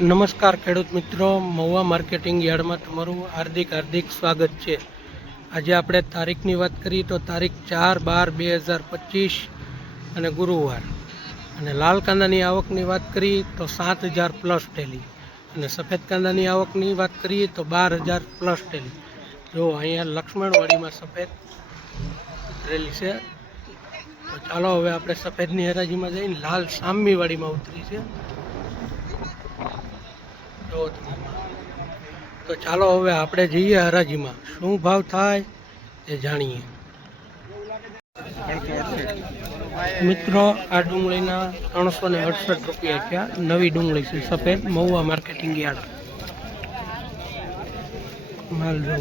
નમસ્કાર ખેડૂત મિત્રો, મહુવા માર્કેટિંગ યાર્ડમાં તમારું હાર્દિક સ્વાગત છે। આજે આપણે તારીખની વાત કરીએ તો તારીખ 4/12/2025 અને ગુરુવાર। અને લાલ કાંદાની આવકની વાત કરીએ તો 7,000 પ્લસ ટેલી અને સફેદ કાંદાની આવકની વાત કરીએ તો 12,000 પ્લસ ટેલી। જો અહીંયા લક્ષ્મણવાડીમાં સફેદ રેલી છે, તો ચાલો હવે આપણે સફેદની હરાજીમાં જઈને લાલ સામવીવાડીમાં ઉતરી છે। તો ચાલો હવે આપણે જઈએ હરાજીમાં, શું ભાવ થાય એ જાણીએ। મિત્રો, આ ડુંગળીના 368 રૂપિયા છે। નવી ડુંગળી છે સફેદ, મહુવા માર્કેટિંગ યાર્ડ। માલ જો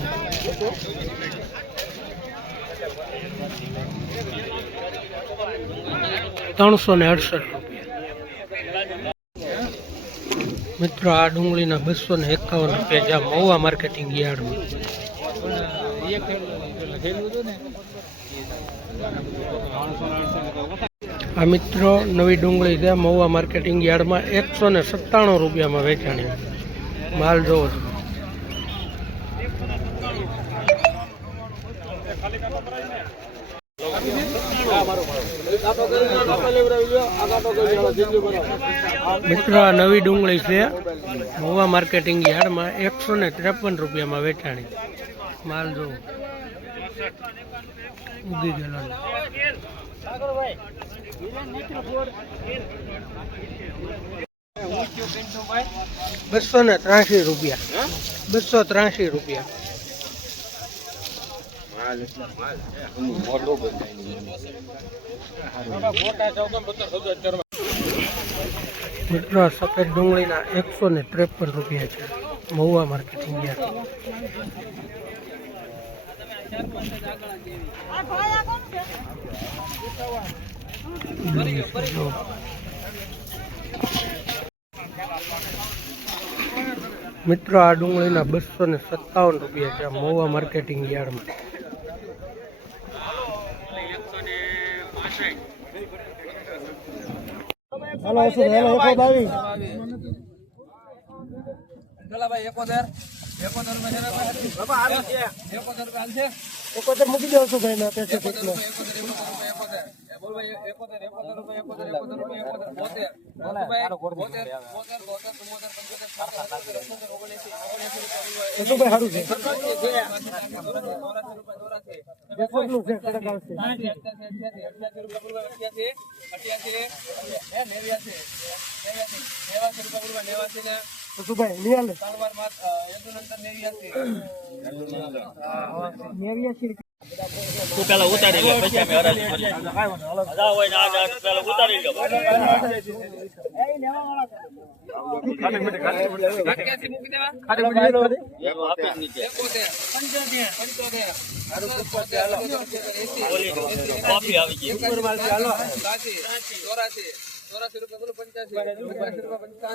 368 રૂપિયા। મિત્રો, આ ડુંગળીના 251 રૂપિયા છે મહુવા માર્કેટિંગ યાર્ડમાં। આ મિત્રો નવી ડુંગળી છે મહુવા માર્કેટિંગ યાર્ડમાં 197 રૂપિયામાં વેચાણી। માલ જોવો તમે। મિત્રો, આ નવી ડુંગળી છે મહુવા માર્કેટિંગ યાર્ડમાં 153 રૂપિયામાં વેચાણી। માલ જો ઉગી ગયેલો 283 રૂપિયા। 283 રૂપિયા। મિત્રો, સફેદ ડુંગળીના 153 રૂપિયા છે મહુવા માર્કેટિંગ યાર્ડ। મિત્રો, આ ડુંગળીના 257 રૂપિયા છે મહુવા માર્કેટિંગ યાર્ડમાં। મૂકી દો છો ભાઈ તું પેલા ઉતારી લે, પછી અમે હરાજી કરીએ। હોય ને આ પેલા ઉતારી લો। કોફી આવી ગઈ। 84 રૂપિયા બોલો, 85 રૂપિયા 85 રૂપિયા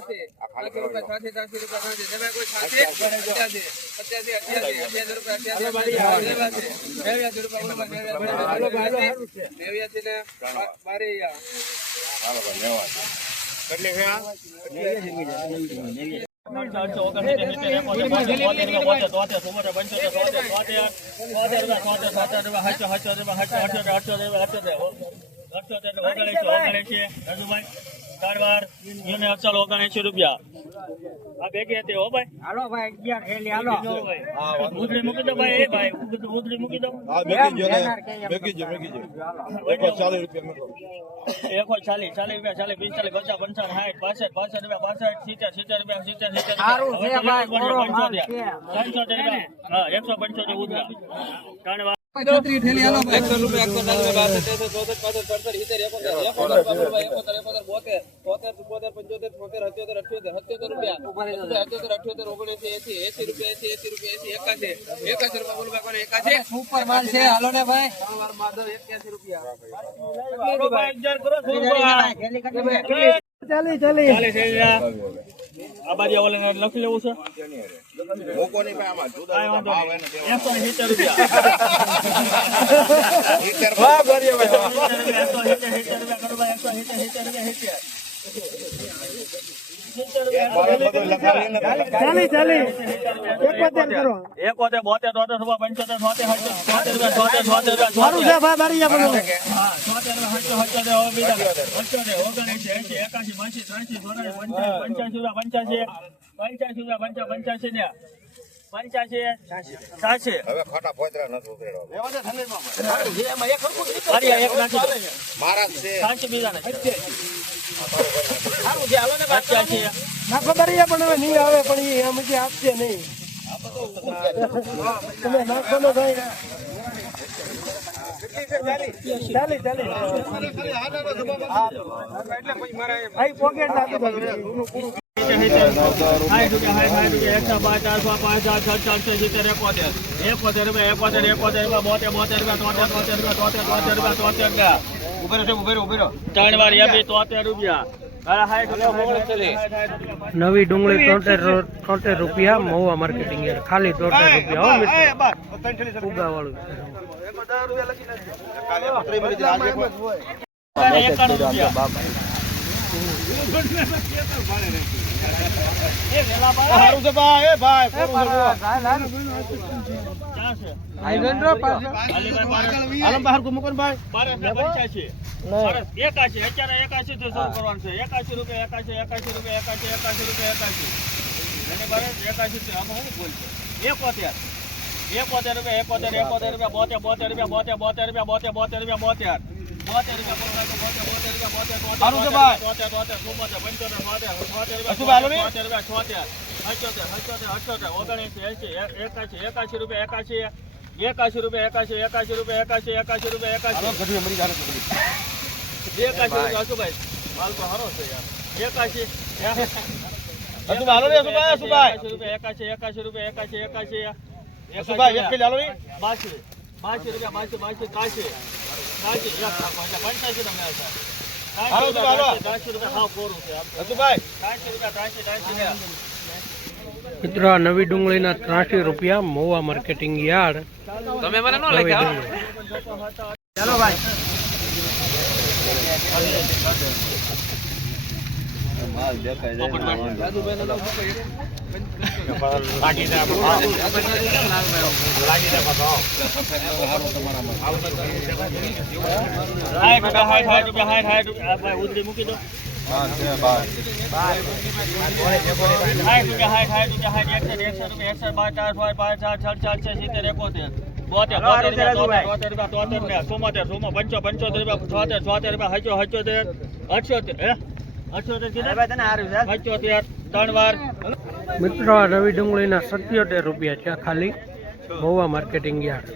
80 રૂપિયા। આ બેગી હતી હો ભાઈ। હાલો ભાઈ 11 હેલી હાલો। ઉધરી મૂકી દો ભાઈ। એ ભાઈ ઉધરી મૂકી દો। હા બેગી જો ને, બેગી જો 140 રૂપિયા મૂકો। 140 રૂપિયા 40 45 50 55 60 62 65 70 સારું છે ભાઈ। 75 રૂપિયા હા 175 ઉધરા। 100 રૂપિયા 190 સુપર માલ છે। હાલો ને ભાઈ 81 રૂપિયા। ચાલી આ બાજુ ઓલે લખી લેવું છે। મોકો નહીં ભાઈ, આમાં જુદા ભાવ એને 170 રૂપિયા। વાહ ભરીએ ભાઈ 170 રૂપિયા કરો ભાઈ। 170 રૂપિયા 170 રૂપિયા નાખો દરિયા પણ હવે નહીં આવે પણ એ આમ જે આપશે નહીં તમે નાખો ને ભાઈ ચાલી ભાઈ પોકેટ નાખો નવી ડુંગળી 73 રૂપિયા મહુવા માર્કેટિંગ યાર્ડ ખાલી 73 રૂપિયા હો મિત્રો ઉગા વાળું મિત્રો આ નવી ડુંગળીના 83 રૂપિયા મહુવા માર્કેટિંગ યાર્ડ. તમે મને ન લખ્યા ચાલો ભાઈ માલ દેખાય મિત્રો આ નવી ડુંગળીના 77 રૂપિયા છે ખાલી મહુવા માર્કેટિંગ યાર્ડ.